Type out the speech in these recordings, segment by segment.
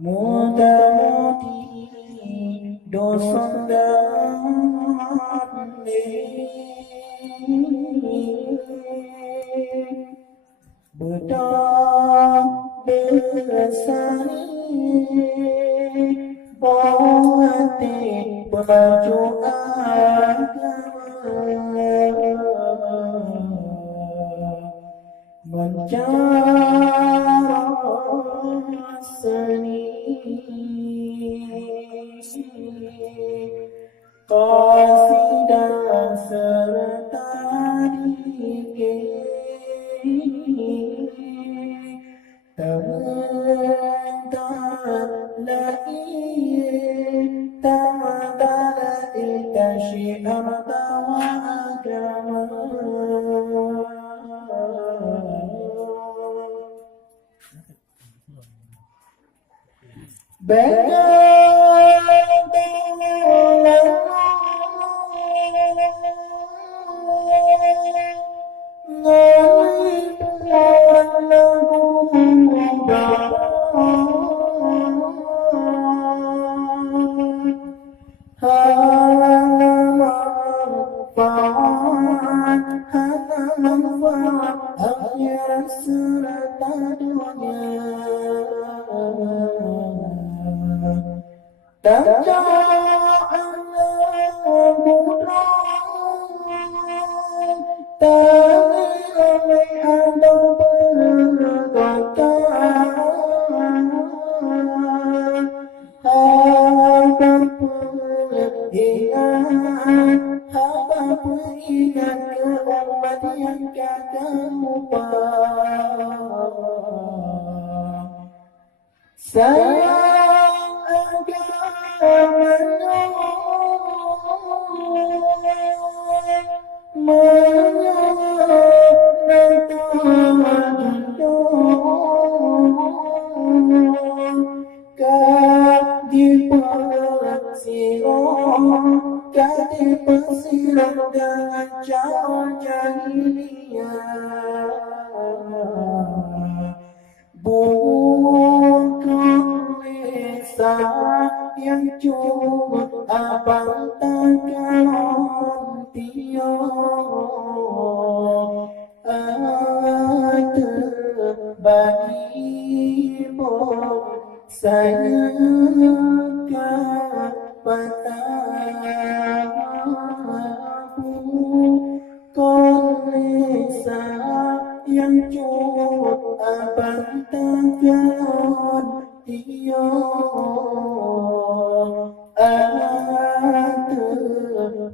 Mudah-mudi dosa dan bedah bersari hati baju agama mencara seni qasidah serta dikir yang cuma abang takkan tio ada bagimu saya kepadamu kolesa yang cuma abang takkan tio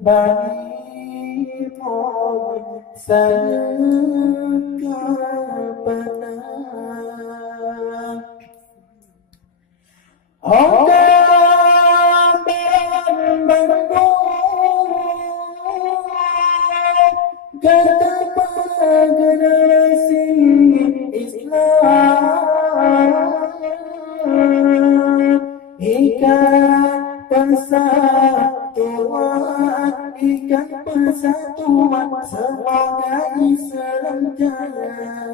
bagimu saya kepada orang bandung kata generasi Islam ikat persatuan semoga Islam jaya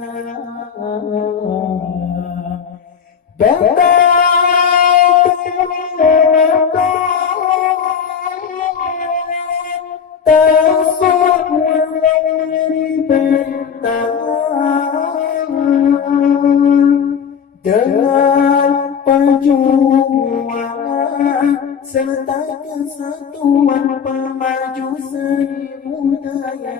dengan perjuangan serta kesatuan pemaju seni budaya.